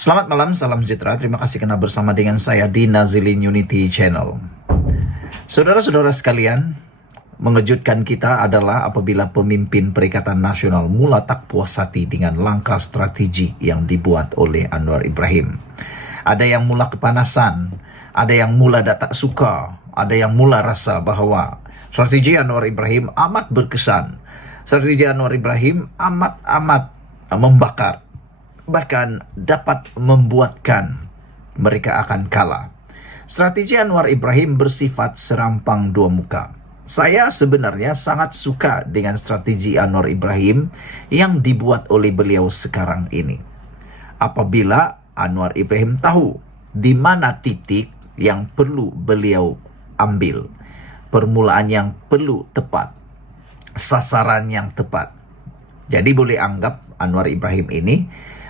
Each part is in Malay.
Selamat malam, salam sejahtera. Terima kasih karena bersama dengan saya di Nazilin Unity Channel. Saudara-saudara sekalian, mengejutkan kita adalah apabila pemimpin Perikatan Nasional mula tak puas hati dengan langkah strategi yang dibuat oleh Anwar Ibrahim. Ada yang mula kepanasan, ada yang mula tak suka, ada yang mula rasa bahwa strategi Anwar Ibrahim amat berkesan. Strategi Anwar Ibrahim amat membakar, bahkan dapat membuatkan mereka akan kalah. Strategi Anwar Ibrahim bersifat serampang dua muka. Saya sebenarnya sangat suka dengan strategi Anwar Ibrahim yang dibuat oleh beliau sekarang ini. Apabila Anwar Ibrahim tahu di mana titik yang perlu beliau ambil, permulaan yang perlu tepat, sasaran yang tepat. Jadi boleh anggap Anwar Ibrahim ini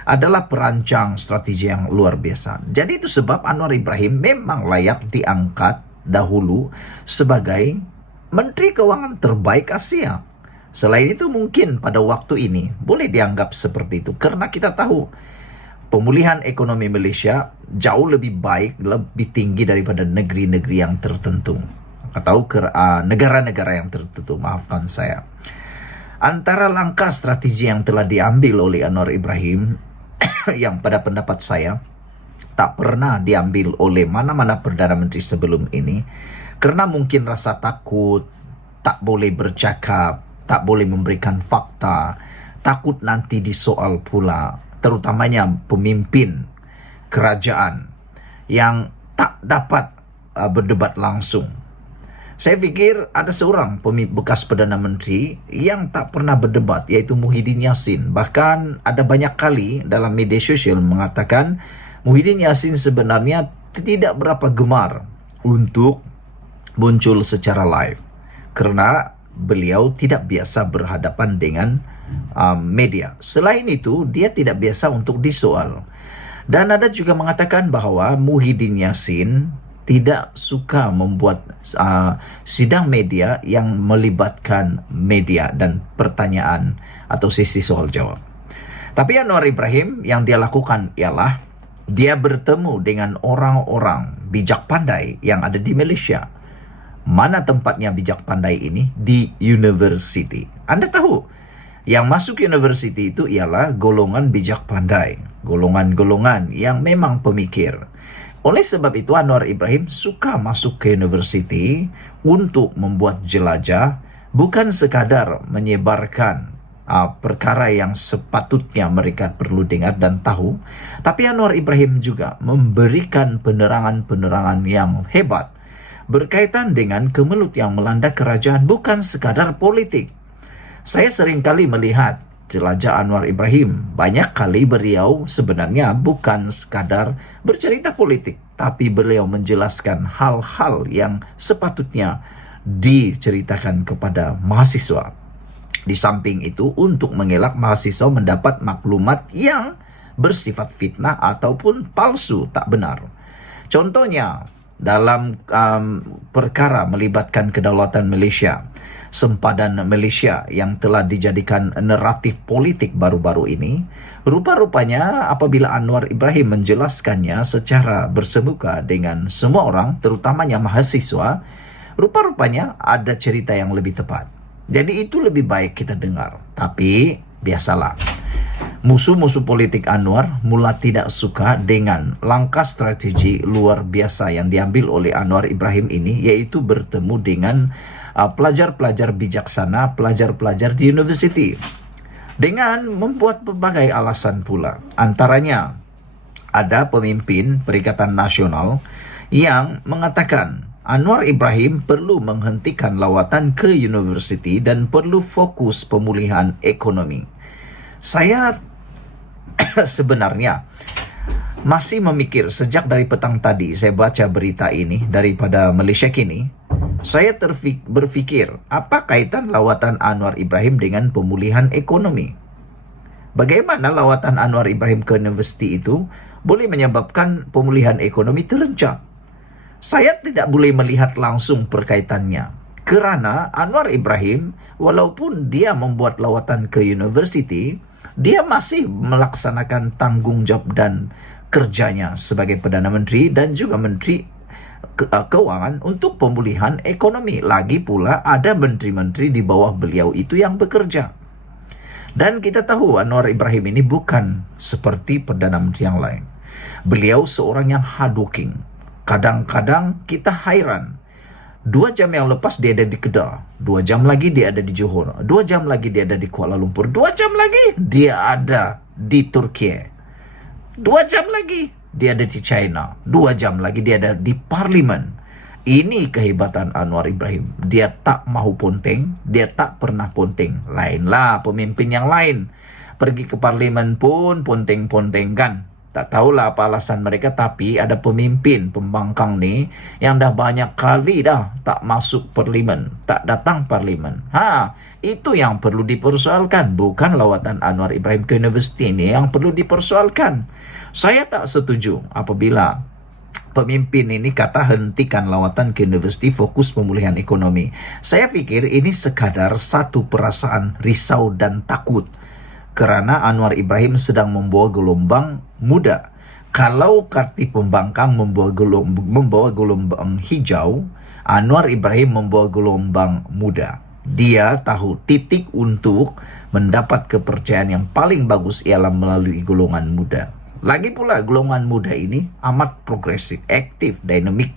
adalah perancang strategi yang luar biasa. Jadi itu sebab Anwar Ibrahim memang layak diangkat dahulu sebagai Menteri Keuangan terbaik Asia. Selain itu mungkin pada waktu ini boleh dianggap seperti itu. Karena kita tahu pemulihan ekonomi Malaysia jauh lebih baik, lebih tinggi daripada negeri-negeri yang tertentu. Atau negara-negara yang tertentu, maafkan saya. Antara langkah strategi yang telah diambil oleh Anwar Ibrahim yang pada pendapat saya tak pernah diambil oleh mana-mana Perdana Menteri sebelum ini, karena mungkin rasa takut, tak boleh bercakap, tak boleh memberikan fakta, takut nanti disoal pula, terutamanya pemimpin kerajaan yang tak dapat berdebat langsung. Saya pikir ada seorang bekas Perdana Menteri yang tak pernah berdebat, yaitu Muhyiddin Yassin. Bahkan ada banyak kali dalam media sosial mengatakan Muhyiddin Yassin sebenarnya tidak berapa gemar untuk muncul secara live, karena beliau tidak biasa berhadapan dengan media. Selain itu, dia tidak biasa untuk disoal. Dan ada juga mengatakan bahwa Muhyiddin Yassin tidak suka membuat sidang media yang melibatkan media dan pertanyaan atau sesi soal jawab. Tapi Anwar Ibrahim yang dia lakukan ialah dia bertemu dengan orang-orang bijak pandai yang ada di Malaysia. Mana tempatnya bijak pandai ini? Di university. Anda tahu, yang masuk university itu ialah golongan bijak pandai, golongan-golongan yang memang pemikir. Oleh sebab itu Anwar Ibrahim suka masuk ke university untuk membuat jelajah, bukan sekadar menyebarkan perkara yang sepatutnya mereka perlu dengar dan tahu, tapi Anwar Ibrahim juga memberikan penerangan-penerangan yang hebat berkaitan dengan kemelut yang melanda kerajaan, bukan sekadar politik. Saya seringkali melihat jelajah Anwar Ibrahim, banyak kali beliau sebenarnya bukan sekadar bercerita politik, tapi beliau menjelaskan hal-hal yang sepatutnya diceritakan kepada mahasiswa. Di samping itu, untuk mengelak mahasiswa mendapat maklumat yang bersifat fitnah ataupun palsu, tak benar. Contohnya, dalam perkara melibatkan kedaulatan Malaysia, sempadan Malaysia yang telah dijadikan naratif politik baru-baru ini, rupa-rupanya apabila Anwar Ibrahim menjelaskannya secara bersemuka dengan semua orang, terutamanya mahasiswa, rupa-rupanya ada cerita yang lebih tepat. Jadi itu lebih baik kita dengar. Tapi biasalah, musuh-musuh politik Anwar mula tidak suka dengan langkah strategi luar biasa yang diambil oleh Anwar Ibrahim ini, yaitu bertemu dengan pelajar-pelajar bijaksana, pelajar-pelajar di university, dengan membuat berbagai alasan pula. Antaranya ada pemimpin Perikatan Nasional yang mengatakan Anwar Ibrahim perlu menghentikan lawatan ke university dan perlu fokus pemulihan ekonomi. Saya sebenarnya masih memikir sejak dari petang tadi saya baca berita ini daripada Malaysia Kini. Saya berpikir, apa kaitan lawatan Anwar Ibrahim dengan pemulihan ekonomi? Bagaimana lawatan Anwar Ibrahim ke universiti itu boleh menyebabkan pemulihan ekonomi terenjak? Saya tidak boleh melihat langsung perkaitannya, kerana Anwar Ibrahim, walaupun dia membuat lawatan ke universiti, dia masih melaksanakan tanggungjawab dan kerjanya sebagai Perdana Menteri dan juga Menteri Keuangan untuk pemulihan ekonomi. Lagi pula ada menteri-menteri di bawah beliau itu yang bekerja. Dan kita tahu Anwar Ibrahim ini bukan seperti Perdana Menteri yang lain. Beliau seorang yang hardworking. Kadang-kadang kita hairan. 2 jam yang lepas dia ada di Kedah, 2 jam lagi dia ada di Johor, 2 jam lagi dia ada di Kuala Lumpur, 2 jam lagi dia ada di Turki, 2 jam lagi dia ada di China, 2 jam lagi dia ada di Parlimen. Ini kehebatan Anwar Ibrahim. Dia tak mahu ponteng, dia tak pernah ponteng. Lainlah pemimpin yang lain, pergi ke Parlimen pun ponteng-pontengkan. Tak tahulah apa alasan mereka, tapi ada pemimpin pembangkang ni yang dah banyak kali dah tak masuk Parlimen, tak datang Parlimen. Itu yang perlu dipersoalkan, bukan lawatan Anwar Ibrahim ke universiti ini yang perlu dipersoalkan. Saya tak setuju apabila pemimpin ini kata hentikan lawatan ke universiti, fokus pemulihan ekonomi. Saya fikir ini sekadar satu perasaan risau dan takut. Kerana Anwar Ibrahim sedang membawa gelombang muda. Kalau Karti Pembangkang membawa gelombang hijau, Anwar Ibrahim membawa gelombang muda. Dia tahu titik untuk mendapat kepercayaan yang paling bagus ialah melalui golongan muda. Lagi pula golongan muda ini amat progresif, aktif, dinamik,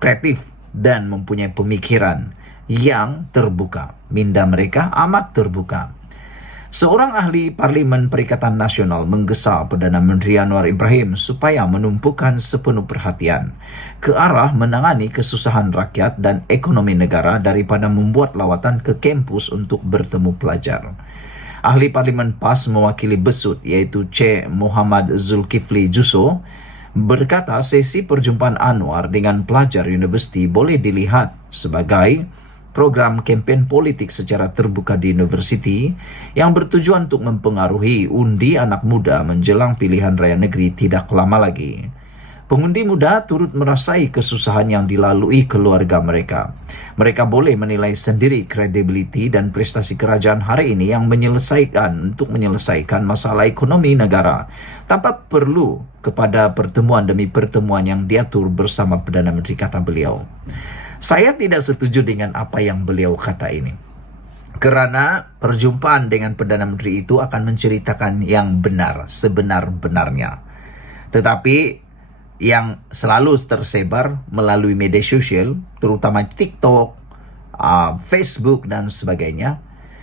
kreatif dan mempunyai pemikiran yang terbuka. Minda mereka amat terbuka. Seorang ahli Parlimen Perikatan Nasional menggesa Perdana Menteri Anwar Ibrahim supaya menumpukan sepenuh perhatian ke arah menangani kesusahan rakyat dan ekonomi negara daripada membuat lawatan ke kampus untuk bertemu pelajar. Ahli Parlimen PAS mewakili Besut iaitu Cik Muhammad Zulkifli Juso berkata sesi perjumpaan Anwar dengan pelajar universiti boleh dilihat sebagai program kempen politik secara terbuka di universiti yang bertujuan untuk mempengaruhi undi anak muda menjelang pilihan raya negeri tidak lama lagi. Pengundi muda turut merasai kesusahan yang dilalui keluarga mereka. Mereka boleh menilai sendiri kredibiliti dan prestasi kerajaan hari ini yang menyelesaikan masalah ekonomi negara tanpa perlu kepada pertemuan demi pertemuan yang diatur bersama Perdana Menteri, kata beliau. Saya tidak setuju dengan apa yang beliau kata ini. Kerana perjumpaan dengan Perdana Menteri itu akan menceritakan yang benar, sebenar-benarnya. Tetapi yang selalu tersebar melalui media sosial, terutama TikTok, Facebook dan sebagainya,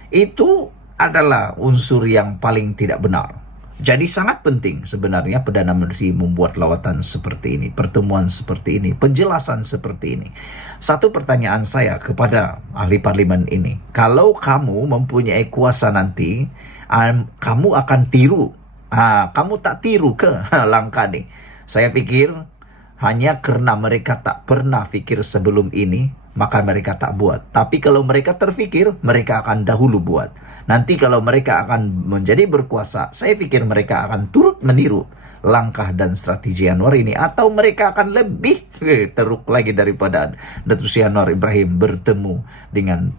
itu adalah unsur yang paling tidak benar. Jadi sangat penting sebenarnya Perdana Menteri membuat lawatan seperti ini, pertemuan seperti ini, penjelasan seperti ini. Satu pertanyaan saya kepada ahli parlimen ini, kalau kamu mempunyai kuasa nanti, kamu akan tiru, kamu tak tiru ke langkah ini? Saya pikir hanya kerana mereka tak pernah fikir sebelum ini, maka mereka tak buat. Tapi kalau mereka terfikir, mereka akan dahulu buat. Nanti kalau mereka akan menjadi berkuasa, saya pikir mereka akan turut meniru langkah dan strategi Anwar ini. Atau mereka akan lebih teruk lagi daripada Datuk Seri Anwar Ibrahim bertemu dengan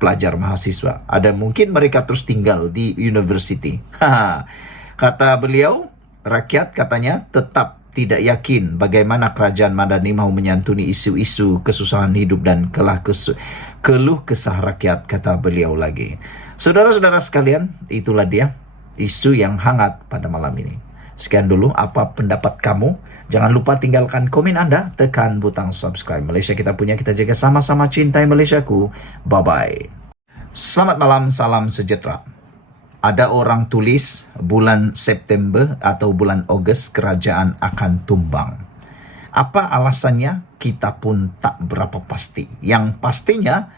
pelajar mahasiswa. Ada mungkin mereka terus tinggal di universiti. Kata beliau, rakyat katanya tetap tidak yakin bagaimana kerajaan Madani mahu menyantuni isu-isu kesusahan hidup dan keluh kesah rakyat, kata beliau lagi. Saudara-saudara sekalian, itulah dia isu yang hangat pada malam ini. Sekian dulu apa pendapat kamu. Jangan lupa tinggalkan komen Anda, tekan butang subscribe. Malaysia kita punya, kita jaga sama-sama, cintai Malaysiaku. Bye-bye. Selamat malam, salam sejahtera. Ada orang tulis bulan September atau bulan Ogos kerajaan akan tumbang. Apa alasannya? Kita pun tak berapa pasti. Yang pastinya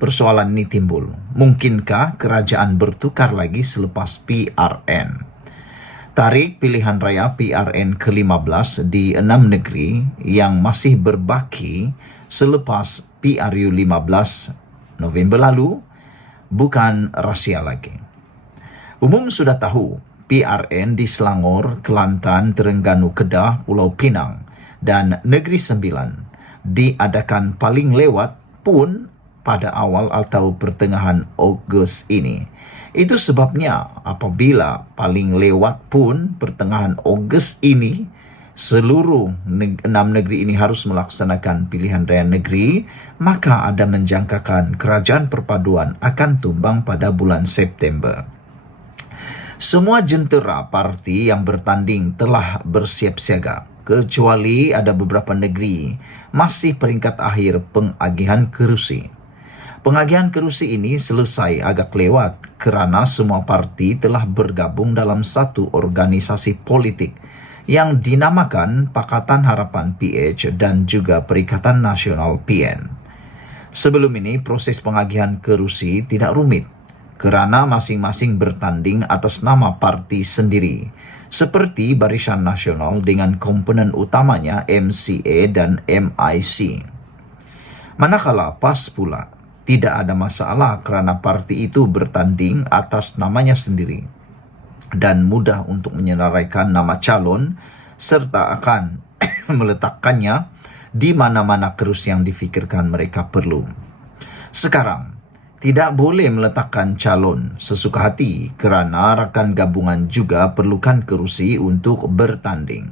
persoalan ini timbul. Mungkinkah kerajaan bertukar lagi selepas PRN? Tarikh pilihan raya PRN ke-15 di 6 negeri yang masih berbaki selepas PRU 15 November lalu bukan rahsia lagi. Umum sudah tahu, PRN di Selangor, Kelantan, Terengganu, Kedah, Pulau Pinang dan Negeri Sembilan diadakan paling lewat pun pada awal atau pertengahan Ogos ini. Itu sebabnya apabila paling lewat pun pertengahan Ogos ini, seluruh 6 negeri ini harus melaksanakan pilihan raya negeri, maka ada menjangkakan kerajaan perpaduan akan tumbang pada bulan September. Semua jentera parti yang bertanding telah bersiap siaga, kecuali ada beberapa negeri masih peringkat akhir pengagihan kerusi. Pengagihan kerusi ini selesai agak lewat kerana semua parti telah bergabung dalam satu organisasi politik yang dinamakan Pakatan Harapan PH dan juga Perikatan Nasional PN. Sebelum ini proses pengagihan kerusi tidak rumit kerana masing-masing bertanding atas nama parti sendiri, seperti Barisan Nasional dengan komponen utamanya MCA dan MIC. Manakala PAS pula tidak ada masalah kerana parti itu bertanding atas namanya sendiri dan mudah untuk menyenaraikan nama calon serta akan meletakkannya di mana-mana kerusi yang difikirkan mereka perlu. Sekarang, tidak boleh meletakkan calon sesuka hati kerana rakan gabungan juga perlukan kerusi untuk bertanding.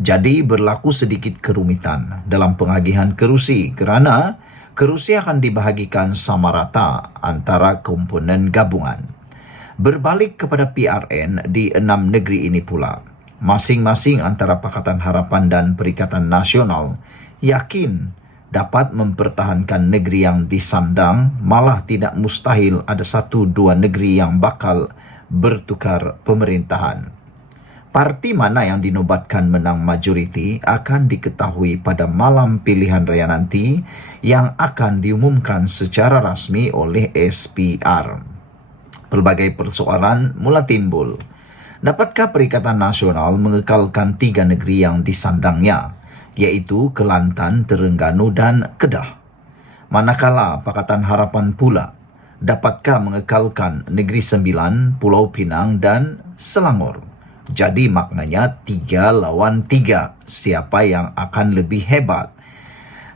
Jadi berlaku sedikit kerumitan dalam pengagihan kerusi kerana kerusi akan dibahagikan sama rata antara komponen gabungan. Berbalik kepada PRN di 6 negeri ini pula, masing-masing antara Pakatan Harapan dan Perikatan Nasional yakin dapat mempertahankan negeri yang disandang, malah tidak mustahil ada 1-2 negeri yang bakal bertukar pemerintahan. Parti mana yang dinobatkan menang majoriti akan diketahui pada malam pilihan raya nanti yang akan diumumkan secara rasmi oleh SPR. Pelbagai persoalan mula timbul. Dapatkah Perikatan Nasional mengekalkan 3 negeri yang disandangnya, yaitu Kelantan, Terengganu dan Kedah? Manakala Pakatan Harapan pula, dapatkah mengekalkan Negeri Sembilan, Pulau Pinang dan Selangor? Jadi maknanya 3 lawan 3. Siapa yang akan lebih hebat?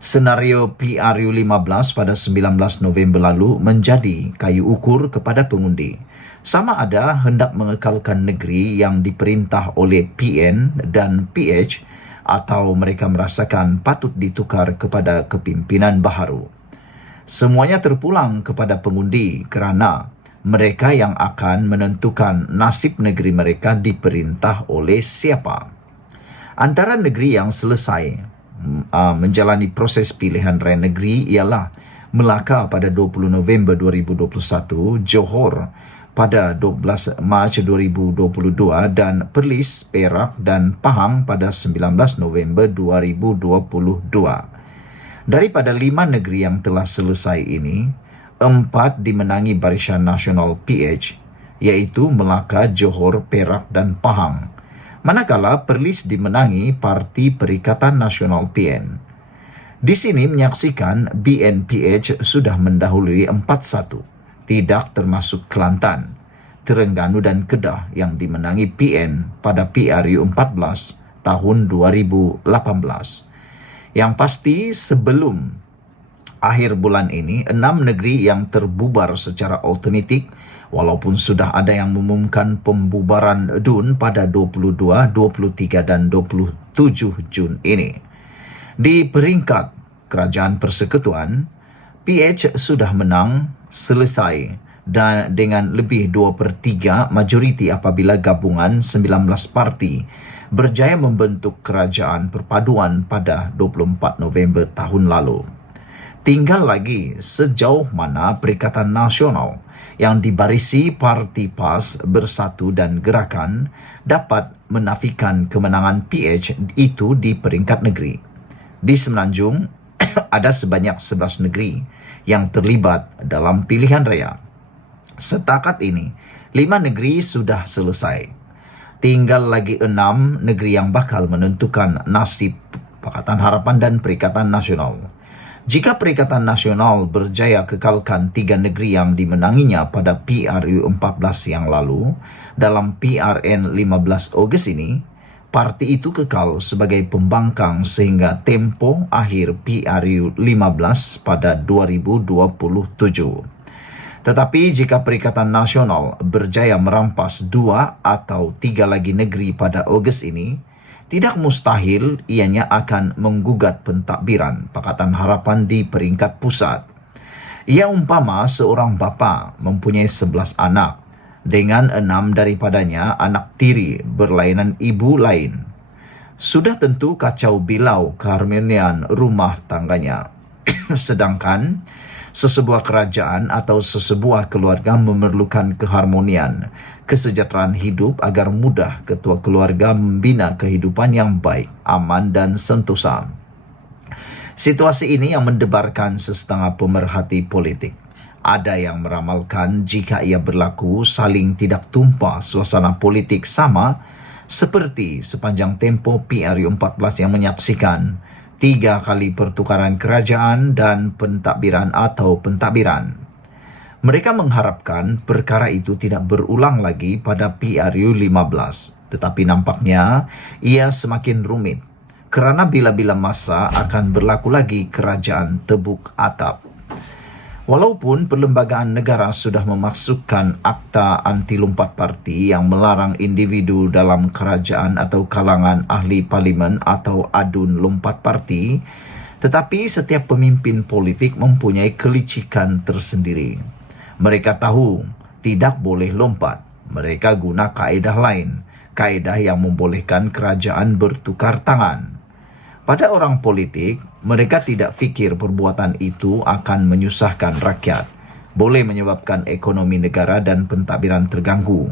Senario PRU 15 pada 19 November lalu menjadi kayu ukur kepada pengundi. Sama ada hendak mengekalkan negeri yang diperintah oleh PN dan PH atau mereka merasakan patut ditukar kepada kepimpinan baharu. Semuanya terpulang kepada pengundi kerana mereka yang akan menentukan nasib negeri mereka diperintah oleh siapa. Antara negeri yang selesai menjalani proses pilihan raya negeri ialah Melaka pada 20 November 2021, Johor pada 12 Mac 2022 dan Perlis, Perak dan Pahang pada 19 November 2022. Daripada 5 negeri yang telah selesai ini, 4 dimenangi Barisan Nasional PH, yaitu Melaka, Johor, Perak dan Pahang. Manakala Perlis dimenangi Parti Perikatan Nasional PN. Di sini menyaksikan BNPH sudah mendahului 4-1, tidak termasuk Kelantan, Terengganu dan Kedah yang dimenangi PN pada PRU 14 tahun 2018. Yang pasti sebelum akhir bulan ini, 6 negeri yang terbubar secara otomatik, walaupun sudah ada yang mengumumkan pembubaran DUN pada 22, 23 dan 27 Jun ini. Di peringkat Kerajaan Persekutuan, PH sudah menang selesai dan dengan lebih 2/3 majoriti apabila gabungan 19 parti berjaya membentuk kerajaan perpaduan pada 24 November tahun lalu. Tinggal lagi sejauh mana Perikatan Nasional yang dibarisi Parti PAS, Bersatu dan Gerakan dapat menafikan kemenangan PH itu di peringkat negeri. Di Semenanjung ada sebanyak 11 negeri yang terlibat dalam pilihan raya. Setakat ini, 5 negeri sudah selesai. Tinggal lagi 6 negeri yang bakal menentukan nasib Pakatan Harapan dan Perikatan Nasional. Jika Perikatan Nasional berjaya kekalkan 3 negeri yang dimenanginya pada PRU 14 yang lalu, dalam PRN 15 Ogos ini, parti itu kekal sebagai pembangkang sehingga tempoh akhir PRU 15 pada 2027. Tetapi jika Perikatan Nasional berjaya merampas 2 atau 3 lagi negeri pada Ogos ini, tidak mustahil ianya akan menggugat pentadbiran Pakatan Harapan di peringkat pusat. Ia umpama seorang bapa mempunyai 11 anak, dengan 6 daripadanya anak tiri berlainan ibu lain. Sudah tentu kacau bilau keharmonian rumah tangganya. Sedangkan sesebuah kerajaan atau sesebuah keluarga memerlukan keharmonian, kesejahteraan hidup agar mudah ketua keluarga membina kehidupan yang baik, aman dan sentosa. Situasi ini yang mendebarkan sesetengah pemerhati politik. Ada yang meramalkan jika ia berlaku saling tidak tumpah suasana politik sama seperti sepanjang tempo PRU14 yang menyaksikan 3 kali pertukaran kerajaan dan pentadbiran atau pentadbiran. Mereka mengharapkan perkara itu tidak berulang lagi pada PRU15, tetapi nampaknya ia semakin rumit kerana bila-bila masa akan berlaku lagi kerajaan tebuk atap. Walaupun Perlembagaan Negara sudah memasukkan Akta Anti Lompat Parti yang melarang individu dalam kerajaan atau kalangan ahli parlimen atau adun lompat parti, tetapi setiap pemimpin politik mempunyai kelicikan tersendiri. Mereka tahu tidak boleh lompat. Mereka guna kaedah lain, kaedah yang membolehkan kerajaan bertukar tangan. Pada orang politik, mereka tidak fikir perbuatan itu akan menyusahkan rakyat, boleh menyebabkan ekonomi negara dan pentadbiran terganggu.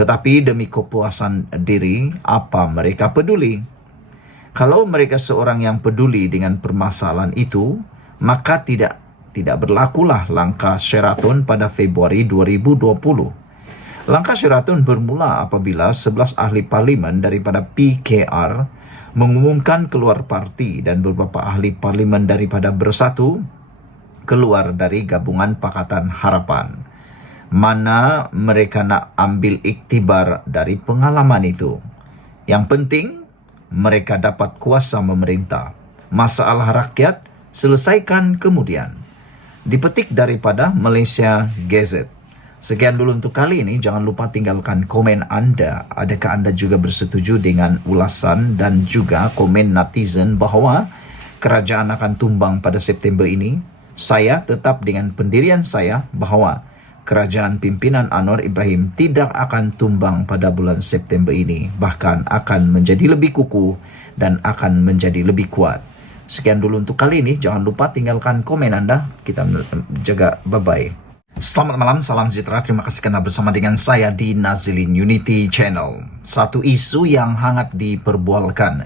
Tetapi demi kepuasan diri, apa mereka peduli? Kalau mereka seorang yang peduli dengan permasalahan itu, maka tidak berlakulah langkah Sheraton pada Februari 2020. Langkah Sheraton bermula apabila 11 ahli parlimen daripada PKR mengumumkan keluar parti dan beberapa ahli parlimen daripada Bersatu keluar dari gabungan Pakatan Harapan. Mana mereka nak ambil iktibar dari pengalaman itu? Yang penting, mereka dapat kuasa memerintah. Masalah rakyat selesaikan kemudian. Dipetik daripada Malaysia Gazette. Sekian dulu untuk kali ini. Jangan lupa tinggalkan komen Anda. Adakah Anda juga bersetuju dengan ulasan dan juga komen netizen bahawa kerajaan akan tumbang pada September ini? Saya tetap dengan pendirian saya bahawa kerajaan pimpinan Anwar Ibrahim tidak akan tumbang pada bulan September ini. Bahkan akan menjadi lebih kukuh dan akan menjadi lebih kuat. Sekian dulu untuk kali ini. Jangan lupa tinggalkan komen Anda. Kita jaga. Bye-bye. Selamat malam, salam sejahtera. Terima kasih kerana bersama dengan saya di Nazilin Unity Channel. Satu isu yang hangat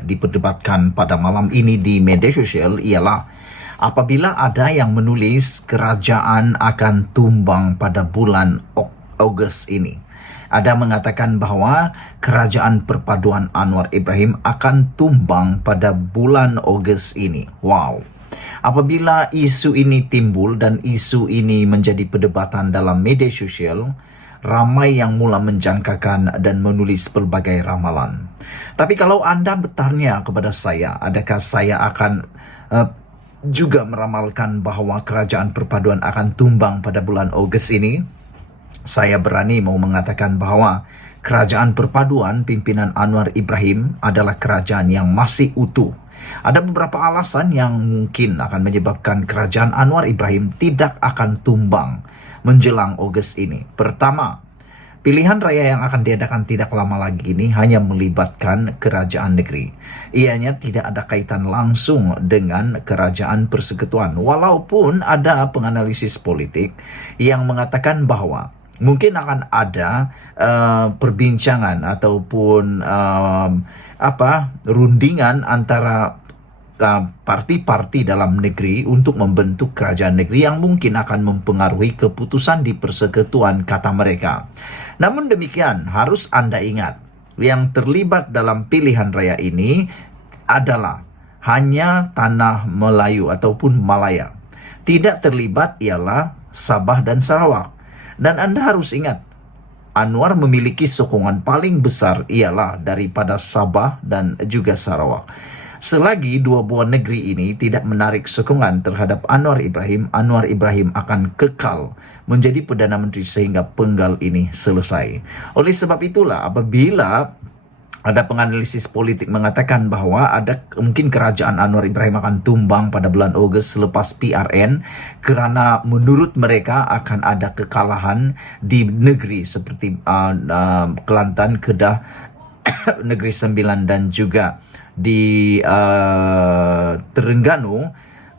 diperdebatkan pada malam ini di media sosial ialah apabila ada yang menulis kerajaan akan tumbang pada bulan Ogos ini. Ada mengatakan bahawa kerajaan perpaduan Anwar Ibrahim akan tumbang pada bulan Ogos ini. Wow. Apabila isu ini timbul dan isu ini menjadi perdebatan dalam media sosial, ramai yang mula menjangkakan dan menulis pelbagai ramalan. Tapi kalau anda bertanya kepada saya, adakah saya akan juga meramalkan bahawa kerajaan perpaduan akan tumbang pada bulan Ogos ini? Saya berani mau mengatakan bahawa kerajaan perpaduan pimpinan Anwar Ibrahim adalah kerajaan yang masih utuh. Ada beberapa alasan yang mungkin akan menyebabkan kerajaan Anwar Ibrahim tidak akan tumbang menjelang Ogos ini. Pertama, pilihan raya yang akan diadakan tidak lama lagi ini hanya melibatkan kerajaan negeri. Ianya tidak ada kaitan langsung dengan kerajaan persekutuan. Walaupun ada penganalisis politik yang mengatakan bahawa mungkin akan ada perbincangan ataupun rundingan antara parti-parti dalam negeri untuk membentuk kerajaan negeri yang mungkin akan mempengaruhi keputusan di persekutuan, kata mereka. Namun demikian, harus Anda ingat, yang terlibat dalam pilihan raya ini adalah hanya tanah Melayu ataupun Malaya. Tidak terlibat ialah Sabah dan Sarawak. Dan Anda harus ingat, Anwar memiliki sokongan paling besar ialah daripada Sabah dan juga Sarawak. Selagi dua buah negeri ini tidak menarik sokongan terhadap Anwar Ibrahim akan kekal menjadi Perdana Menteri sehingga penggal ini selesai. Oleh sebab itulah, apabila ada penganalisis politik mengatakan bahwa ada mungkin kerajaan Anwar Ibrahim akan tumbang pada bulan Ogos selepas PRN kerana menurut mereka akan ada kekalahan di negeri seperti Kelantan, Kedah, Negeri Sembilan dan juga di Terengganu.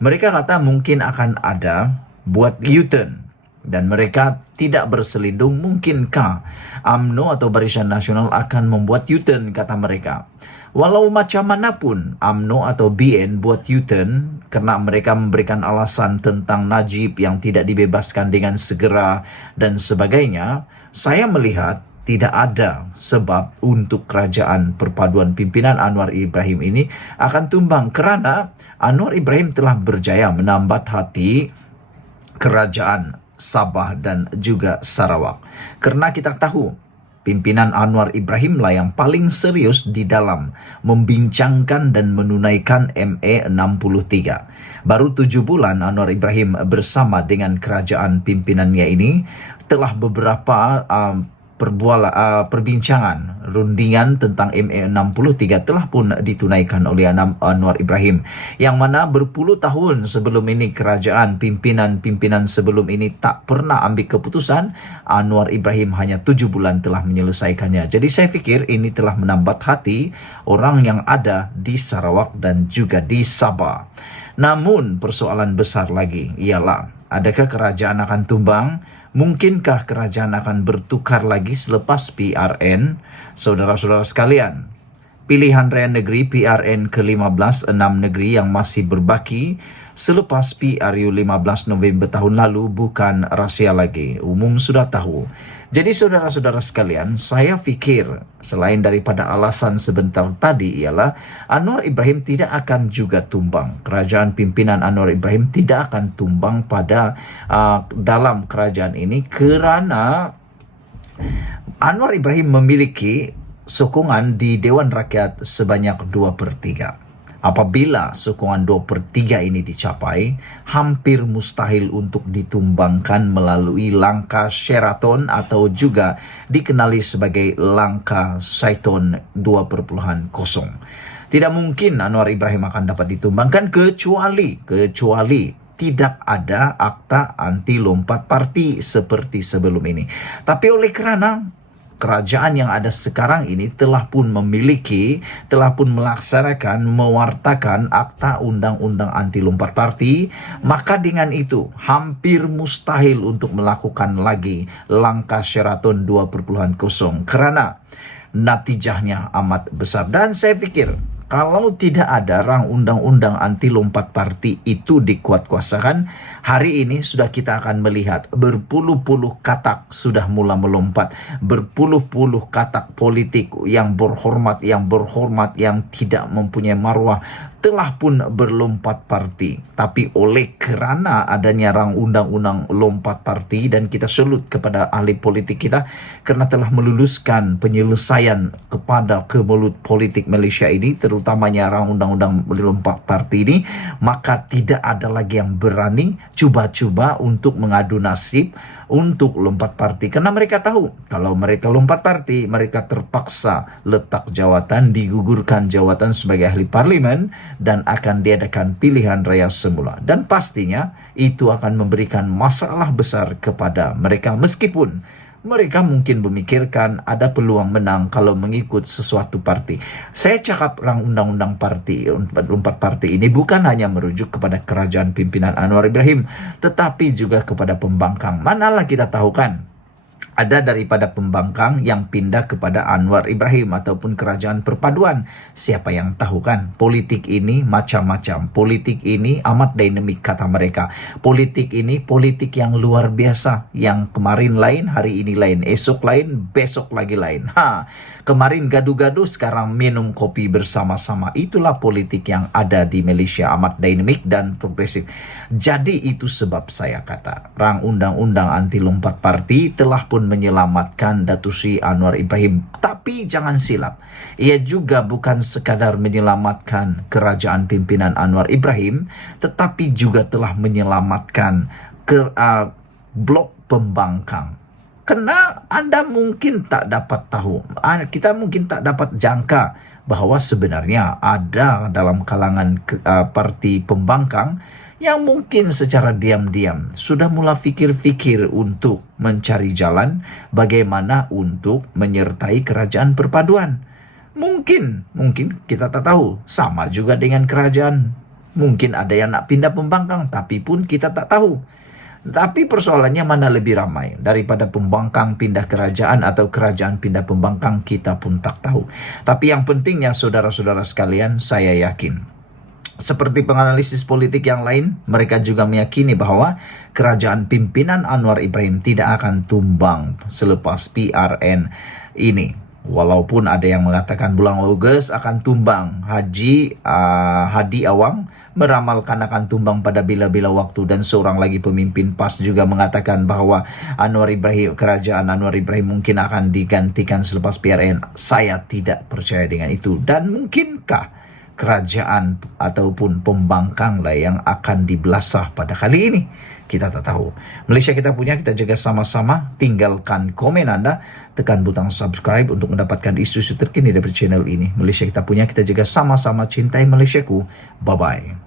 Mereka kata mungkin akan ada buat U-turn dan mereka tidak berselindung. Mungkinkah UMNO atau Barisan Nasional akan membuat U-turn, kata mereka. Walau macam manapun UMNO atau BN buat U-turn kerana mereka memberikan alasan tentang Najib yang tidak dibebaskan dengan segera dan sebagainya, saya melihat tidak ada sebab untuk kerajaan perpaduan pimpinan Anwar Ibrahim ini akan tumbang kerana Anwar Ibrahim telah berjaya menambat hati kerajaan Sabah dan juga Sarawak. Kerana kita tahu pimpinan Anwar Ibrahim lah yang paling serius di dalam membincangkan dan menunaikan MA63. Baru 7 bulan Anwar Ibrahim bersama dengan kerajaan pimpinannya ini telah beberapa perbincangan, rundingan tentang MA63 telah pun ditunaikan oleh Anwar Ibrahim, yang mana berpuluh tahun sebelum ini kerajaan pimpinan sebelum ini tak pernah ambil keputusan. Anwar Ibrahim hanya 7 bulan telah menyelesaikannya. Jadi saya fikir ini telah menambat hati orang yang ada di Sarawak dan juga di Sabah. Namun persoalan besar lagi ialah, adakah kerajaan akan tumbang? Mungkinkah kerajaan akan bertukar lagi selepas PRN? Saudara-saudara sekalian, pilihan raya negeri PRN ke-15, 6 negeri yang masih berbaki selepas PRU 15 November tahun lalu bukan rahsia lagi. Umum sudah tahu. Jadi saudara-saudara sekalian, saya fikir selain daripada alasan sebentar tadi ialah Anwar Ibrahim tidak akan juga tumbang. Kerajaan pimpinan Anwar Ibrahim tidak akan tumbang pada dalam kerajaan ini kerana Anwar Ibrahim memiliki sokongan di Dewan Rakyat sebanyak 2/3. Apabila sokongan 2/3 ini dicapai, hampir mustahil untuk ditumbangkan melalui langkah Sheraton atau juga dikenali sebagai langkah Saiton 2.0. Tidak mungkin Anwar Ibrahim akan dapat ditumbangkan kecuali tidak ada akta anti lompat parti seperti sebelum ini. Tapi oleh kerana kerajaan yang ada sekarang ini telah pun melaksanakan, mewartakan akta undang-undang anti lompat parti, maka dengan itu hampir mustahil untuk melakukan lagi langkah Sheraton 2.0 kerana natijahnya amat besar. Dan saya fikir kalau tidak ada rang undang-undang anti lompat parti itu dikuatkuasakan, hari ini sudah kita akan melihat berpuluh-puluh katak sudah mula melompat. Berpuluh-puluh katak politik yang berhormat, yang tidak mempunyai marwah telah pun berlompat parti. Tapi oleh kerana adanya rang undang-undang lompat parti, dan kita salut kepada ahli politik kita kerana telah meluluskan penyelesaian kepada kemelut politik Malaysia ini, terutamanya rang undang-undang lompat parti ini, maka tidak ada lagi yang berani cuba-cuba untuk mengadu nasib untuk lompat parti. Karena mereka tahu kalau mereka lompat parti, mereka terpaksa letak jawatan, digugurkan jawatan sebagai ahli parlimen dan akan diadakan pilihan raya semula. Dan pastinya itu akan memberikan masalah besar kepada mereka, meskipun mereka mungkin memikirkan ada peluang menang kalau mengikut sesuatu parti. Saya cakap rang undang-undang parti, lompat parti ini bukan hanya merujuk kepada kerajaan pimpinan Anwar Ibrahim, tetapi juga kepada pembangkang. Manalah kita tahu kan, ada daripada pembangkang yang pindah kepada Anwar Ibrahim ataupun kerajaan perpaduan. Siapa yang tahu kan? Politik ini macam-macam. Politik ini amat dinamik, kata mereka. Politik ini politik yang luar biasa. Yang kemarin lain, hari ini lain. Esok lain, besok lagi lain. Kemarin gaduh-gaduh, sekarang minum kopi bersama-sama. Itulah politik yang ada di Malaysia, amat dinamik dan progresif. Jadi itu sebab saya kata, rang undang-undang anti lompat parti telah pun menyelamatkan Datuk Seri Anwar Ibrahim. Tapi jangan silap, ia juga bukan sekadar menyelamatkan kerajaan pimpinan Anwar Ibrahim, tetapi juga telah menyelamatkan blok pembangkang. Karena Anda mungkin tak dapat tahu, kita mungkin tak dapat jangka bahawa sebenarnya ada dalam kalangan parti pembangkang yang mungkin secara diam-diam sudah mula fikir-fikir untuk mencari jalan bagaimana untuk menyertai kerajaan perpaduan. Mungkin kita tak tahu. Sama juga dengan kerajaan. Mungkin ada yang nak pindah pembangkang, tapi pun kita tak tahu. Tapi persoalannya mana lebih ramai, daripada pembangkang pindah kerajaan atau kerajaan pindah pembangkang, kita pun tak tahu. Tapi yang pentingnya saudara-saudara sekalian, saya yakin seperti penganalisis politik yang lain, mereka juga meyakini bahawa kerajaan pimpinan Anwar Ibrahim tidak akan tumbang selepas PRN ini. Walaupun ada yang mengatakan bulan Ogos akan tumbang, Hadi Awang meramalkan akan tumbang pada bila-bila waktu, dan seorang lagi pemimpin PAS juga mengatakan bahawa kerajaan Anwar Ibrahim mungkin akan digantikan selepas PRN. Saya tidak percaya dengan itu. Dan mungkinkah kerajaan ataupun pembangkang lah yang akan dibelasah pada kali ini? Kita tak tahu. Malaysia kita punya, kita jaga sama-sama. Tinggalkan komen Anda, tekan butang subscribe untuk mendapatkan isu-isu terkini dari channel ini. Malaysia kita punya, kita jaga sama-sama. Cintai Malaysiaku. Bye-bye.